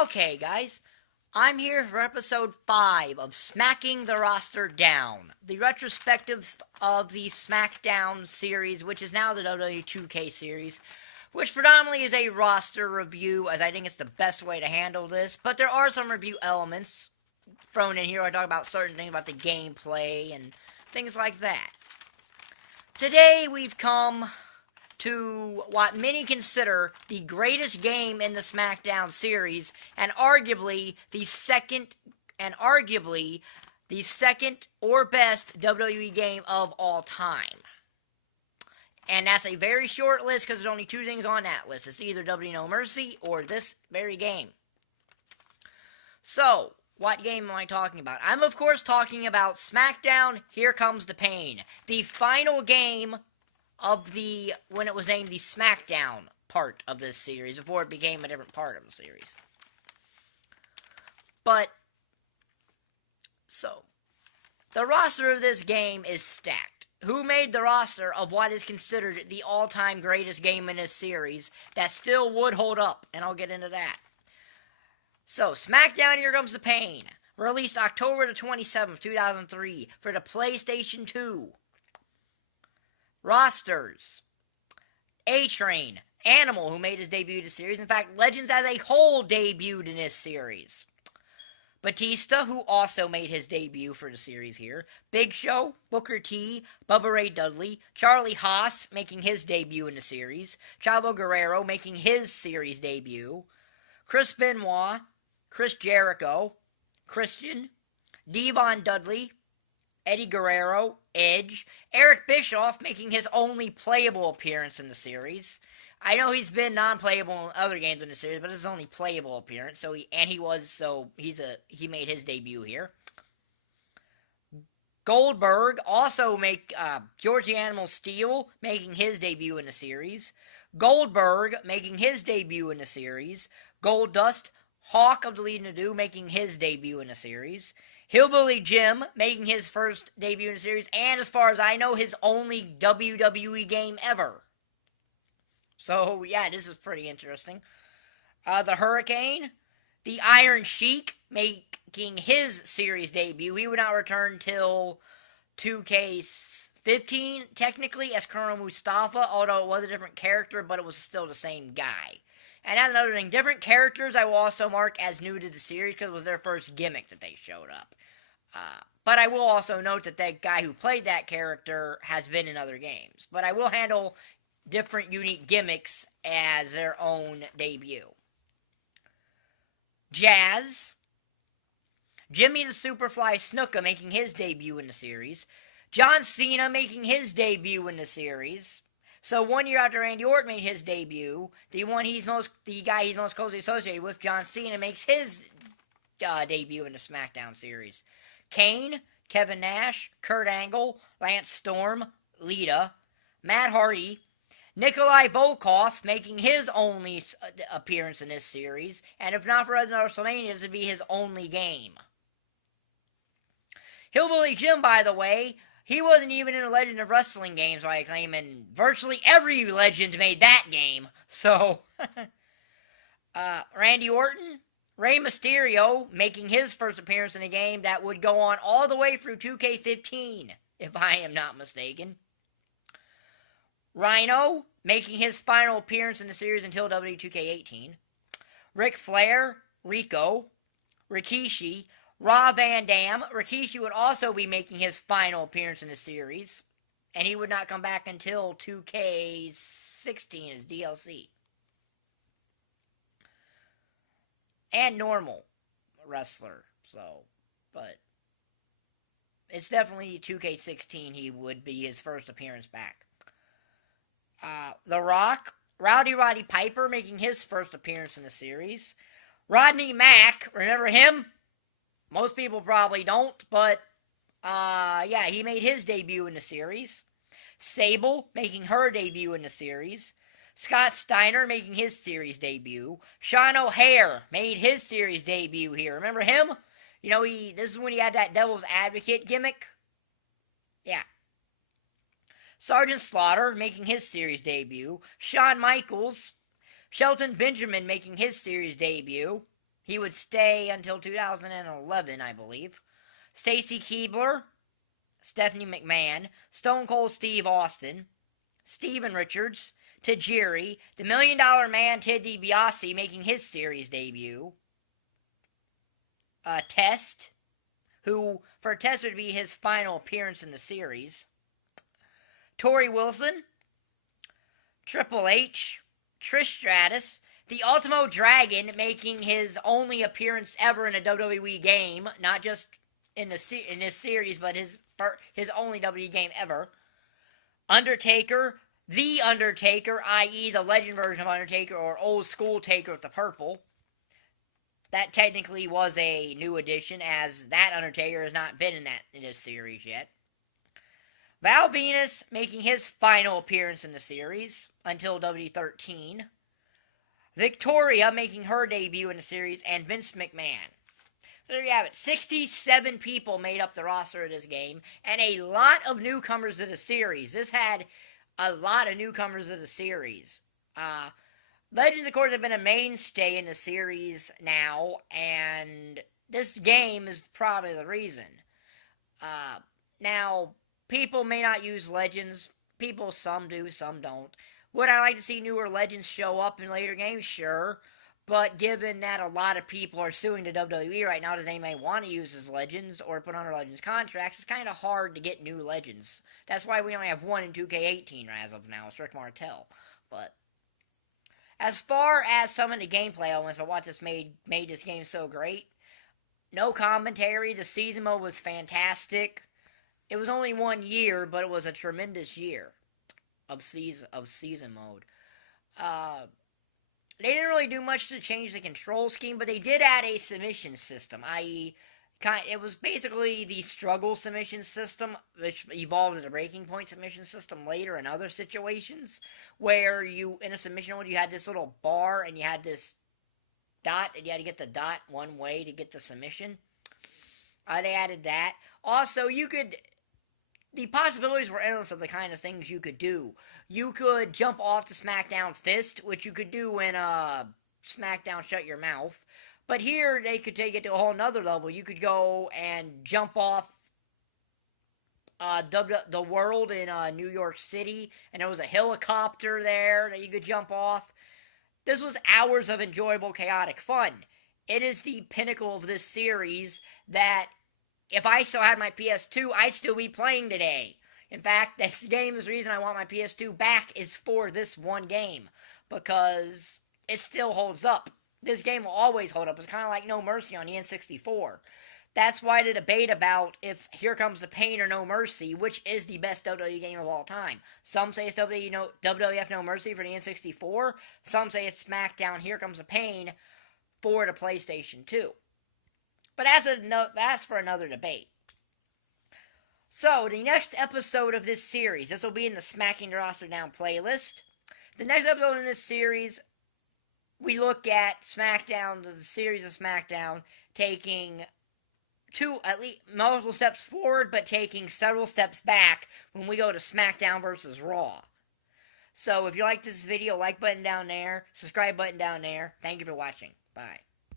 Okay, guys, I'm here for episode 5 of Smacking the Roster Down, the retrospective of the SmackDown series, which is now the WWE 2K series, which predominantly is a roster review, as I think it's the best way to handle this, but there are some review elements thrown in here. I talk about certain things about the gameplay and things like that. Today we've come to what many consider the greatest game in the SmackDown series, and arguably the second or best WWE game of all time. And that's a very short list because there's only two things on that list. It's either WWE No Mercy or this very game. So, what game am I talking about? I'm of course talking about SmackDown Here Comes the Pain, the final game of when it was named the SmackDown part of this series, before it became a different part of the series. So, the roster of this game is stacked. Who made the roster of what is considered the all-time greatest game in this series that still would hold up? And I'll get into that. So, SmackDown Here Comes the Pain, released October the 27th, 2003, for the PlayStation 2. Rosters: A-Train, Animal, who made his debut in the series. In fact, Legends as a whole debuted in this series. Batista, who also made his debut for the series here. Big Show, Booker T, Bubba Ray Dudley, Charlie Haas making his debut in the series. Chavo Guerrero making his series debut. Chris Benoit, Chris Jericho, Christian, Devon Dudley, Eddie Guerrero, Edge, Eric Bischoff making his only playable appearance in the series. I know he's been non-playable in other games in the series, but it's his only playable appearance. He made his debut here. Goldberg also George the Animal Steele making his debut in the series. Goldberg making his debut in the series. Goldust, Hawk of the Legion of Doom making his debut in the series. Hillbilly Jim making his first debut in the series, and as far as I know, his only WWE game ever. So, yeah, this is pretty interesting. The Hurricane, the Iron Sheik making his series debut. He would not return till 2K15, technically, as Colonel Mustafa, although it was a different character, but it was still the same guy. And that's another thing, different characters I will also mark as new to the series because it was their first gimmick that they showed up. But I will also note that that guy who played that character has been in other games. But I will handle different unique gimmicks as their own debut. Jazz, Jimmy the Superfly Snuka making his debut in the series. John Cena making his debut in the series. So 1 year after Randy Orton made his debut, the guy he's most closely associated with, John Cena, makes his debut in the SmackDown series. Kane, Kevin Nash, Kurt Angle, Lance Storm, Lita, Matt Hardy, Nikolai Volkoff making his only appearance in this series, and if not for WrestleMania, this would be his only game. Hillbilly Jim, by the way, he wasn't even in the Legend of Wrestling games, I claim, and virtually every Legend made that game. So, Randy Orton, Rey Mysterio making his first appearance in a game that would go on all the way through 2K15, if I am not mistaken. Rhino making his final appearance in the series until W2K18. Ric Flair, Rico, Rikishi, Rob Van Dam. Rikishi would also be making his final appearance in the series, and he would not come back until 2K16 as DLC. And normal wrestler, but it's definitely 2K16 he would be his first appearance back. The Rock, Rowdy Roddy Piper making his first appearance in the series. Rodney Mack, remember him? Most people probably don't, but yeah, he made his debut in the series. Sable making her debut in the series. Scott Steiner making his series debut. Sean O'Hare made his series debut here. Remember him? You know, this is when he had that Devil's Advocate gimmick. Yeah. Sergeant Slaughter making his series debut. Shawn Michaels. Shelton Benjamin making his series debut. He would stay until 2011, I believe. Stacy Keibler, Stephanie McMahon, Stone Cold Steve Austin, Steven Richards, Tajiri, the $1 Million Man Ted DiBiase making his series debut. Test, who for Test would be his final appearance in the series. Tori Wilson, Triple H, Trish Stratus, the Ultimo Dragon making his only appearance ever in a WWE game, not just in this series, but his only WWE game ever. Undertaker, The Undertaker, i.e. the legend version of Undertaker, or old school Taker with the purple. That technically was a new addition, as that Undertaker has not been in this series yet. Val Venus making his final appearance in the series until W13. Victoria making her debut in the series, and Vince McMahon. So there you have it. 67 people made up the roster of this game, and a lot of newcomers to the series. This had a lot of newcomers to the series. Legends, of course, have been a mainstay in the series now, and this game is probably the reason. Now, people may not use Legends. Some do, some don't. Would I like to see newer Legends show up in later games? Sure. But given that a lot of people are suing the WWE right now that they may want to use as Legends or put under Legends contracts, it's kind of hard to get new Legends. That's why we only have one in 2K18 as of now. It's Rick Martel. But as far as some of the gameplay elements of what this made this game so great, no commentary. The season mode was fantastic. It was only 1 year, but it was a tremendous year of season mode. They didn't really do much to change the control scheme, but they did add a submission system, i.e., it was basically the struggle submission system, which evolved into the breaking point submission system later in other situations, where in a submission mode, you had this little bar, and you had this dot, and you had to get the dot one way to get the submission. They added that. Also, the possibilities were endless of the kind of things you could do. You could jump off the SmackDown fist, which you could do in SmackDown Shut Your Mouth. But here, they could take it to a whole nother level. You could go and jump off the world in New York City, and there was a helicopter there that you could jump off. This was hours of enjoyable, chaotic fun. It is the pinnacle of this series that if I still had my PS2, I'd still be playing today. In fact, this game is the reason I want my PS2 back is for this one game, because it still holds up. This game will always hold up. It's kind of like No Mercy on the N64. That's why the debate about if Here Comes the Pain or No Mercy, which is the best WWE game of all time. Some say it's WWF No Mercy for the N64. Some say it's SmackDown Here Comes the Pain for the PlayStation 2. But that's for another debate. So, the next episode of this series, this will be in the Smacking the Roster Down playlist. The next episode in this series, we look at SmackDown, the series of SmackDown, taking at least multiple steps forward, but taking several steps back when we go to SmackDown versus Raw. So, if you like this video, like button down there, subscribe button down there. Thank you for watching. Bye.